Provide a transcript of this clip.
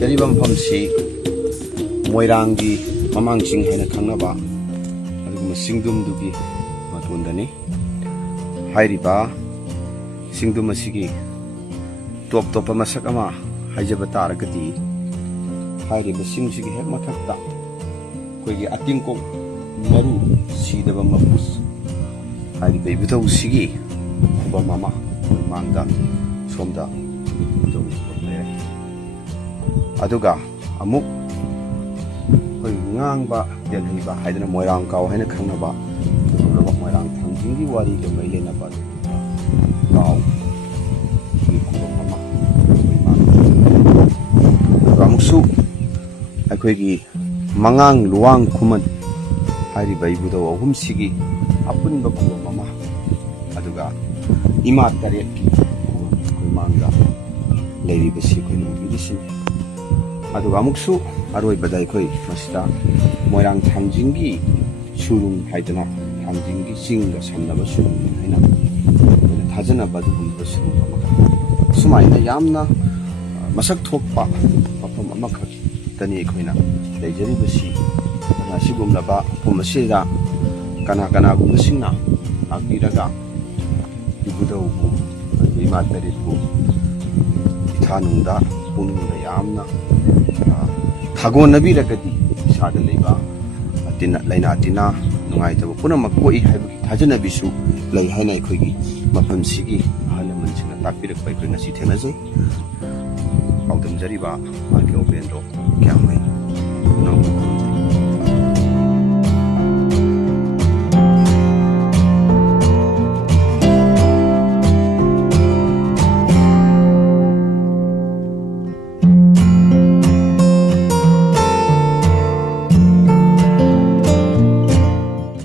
ꯂꯩꯔꯤꯕ ꯃꯐꯝꯁꯤ ꯃꯣꯏꯔꯥꯡꯒꯤ ꯃꯃꯥꯡꯆꯤꯡ ꯍꯥꯏꯅ ꯈꯪꯅꯕ ꯑꯗꯨꯒꯨꯝꯕ ꯆꯤꯡꯗꯨꯝꯗꯨꯒꯤ ꯃꯇꯣꯟꯗꯅꯤ꯫ ꯍꯥꯏꯔꯤꯕ ꯆꯤꯡꯗꯨꯝ ꯑꯁꯤꯒꯤ ꯇꯣꯞ ꯇꯣꯞꯄ ꯃꯁꯛ ꯑꯃ ꯍꯥꯏꯖꯕ ꯇꯥꯔꯒꯗꯤ ꯍꯥꯏꯔꯤꯕ ꯆꯤꯡꯁꯤꯒꯤ ꯍꯦꯛ ꯃꯊꯛꯇ ꯑꯩꯈꯣꯏꯒꯤ ꯑꯇꯤꯡꯀꯣꯛ ꯃꯔꯨ ꯁꯤꯗꯕ ꯃꯄꯨꯁ ꯍꯥꯏꯔꯤꯕ ꯏꯕꯨꯙꯧꯁꯤꯒꯤ ꯈꯨꯕꯝ ꯑꯃ ꯃꯥꯡꯗ ꯁꯣꯝꯗ ꯏꯕꯨꯙꯧ ꯂꯩꯔꯦ꯫ ꯑꯗꯨꯒ ꯑꯃꯨꯛ ꯑꯩꯈꯣꯏ ꯉꯥꯡꯕ ꯌꯦꯜꯍꯩꯕ ꯍꯥꯏꯗꯅ ꯃꯣꯏꯔꯥꯡ ꯀꯥꯎ ꯍꯥꯏꯅ ꯈꯪꯅꯕ ꯃꯣꯏꯔꯥꯡ ꯊꯥꯡꯖꯤꯡꯒꯤ ꯋꯥꯔꯤꯒ ꯃꯔꯤ ꯂꯩꯅꯕ ꯀꯥꯎ ꯈꯨꯕꯝ ꯑꯃ ꯑꯗꯨꯒ ꯑꯃꯨꯛꯁꯨ ꯑꯩꯈꯣꯏꯒꯤ ꯃꯉꯥꯡ ꯂꯨꯋꯥꯡ ꯈꯨꯃꯟ ꯍꯥꯏꯔꯤꯕ ꯏꯕꯨꯙꯧ ꯑꯍꯨꯝꯁꯤꯒꯤ ꯑꯄꯨꯟꯕ ꯈꯨꯕꯝ ꯑꯃ, ꯑꯗꯨꯒ ꯏꯃꯥ ꯇꯔꯦꯠꯀꯤ ꯈꯨꯕꯝ ꯑꯩꯈꯣꯏ ꯃꯥꯡꯗ ꯂꯩꯔꯤꯕꯁꯤ ꯑꯩꯈꯣꯏꯅ ꯎꯕꯤꯔꯤꯁꯤꯅꯤ꯫ ꯑꯗꯨꯒ ꯑꯃꯨꯛꯁꯨ ꯑꯔꯣꯏꯕꯗ ꯑꯩꯈꯣꯏ ꯃꯁꯤꯗ ꯃꯣꯏꯔꯥꯡ ꯊꯥꯡꯖꯤꯡꯒꯤ ꯁꯨꯔꯨꯡ ꯍꯥꯏꯗꯅ ꯊꯥꯡꯖꯤꯡꯒꯤ ꯆꯤꯡꯒ ꯁꯝꯅꯕ ꯁꯨꯔꯨꯡ ꯍꯥꯏꯅ ꯑꯩꯈꯣꯏꯅ ꯊꯥꯖꯅꯕ ꯑꯗꯨꯒꯨꯝꯕ ꯁꯨꯔꯨꯡ ꯑꯃꯈꯛ ꯁꯨꯃꯥꯏꯅ ꯌꯥꯝꯅ ꯃꯁꯛ ꯊꯣꯛꯄ ꯃꯐꯝ ꯑꯃꯈꯛꯇꯅꯤ ꯑꯩꯈꯣꯏꯅ ꯂꯩꯖꯔꯤꯕꯁꯤ꯫ ꯑꯁꯤꯒꯨꯝꯂꯕ ꯃꯐꯝ ꯑꯁꯤꯗ ꯀꯅꯥꯒꯨꯝꯕꯁꯤꯡꯅ ꯂꯥꯛꯄꯤꯔꯒ ꯏꯕꯨꯙꯧꯕꯨ ꯏꯃꯥ ꯇꯔꯦꯠꯄꯨ ꯏꯊꯥꯅꯨꯡꯗ ꯄꯨꯛꯅꯤꯡꯗ ꯌꯥꯝꯅ ꯊꯥꯒꯣꯟꯅꯕꯤꯔꯒꯗꯤ ꯏꯁꯥꯗ ꯂꯩꯕ ꯂꯩꯅꯥ ꯇꯤꯟꯅꯥ ꯅꯨꯡꯉꯥꯏꯇꯕ ꯄꯨꯝꯅꯃꯛ ꯀꯣꯛꯏ ꯍꯥꯏꯕꯒꯤ ꯊꯥꯖꯅꯕꯤꯁꯨ ꯂꯩ ꯍꯥꯏꯅ ꯑꯩꯈꯣꯏꯒꯤ ꯃꯐꯝꯁꯤꯒꯤ ꯑꯍꯜ ꯂꯃꯟꯁꯤꯡꯅ ꯇꯥꯛꯄꯤꯔꯛꯄ ꯑꯩꯈꯣꯏ ꯉꯁꯤ ꯊꯦꯡꯅꯖꯩ꯫ ꯄꯥꯎꯗꯝꯖꯔꯤꯕ ꯃꯥꯏꯀꯦꯜ ꯕꯦꯟꯗꯣ ꯀ꯭ꯌꯥꯝꯒꯩ꯫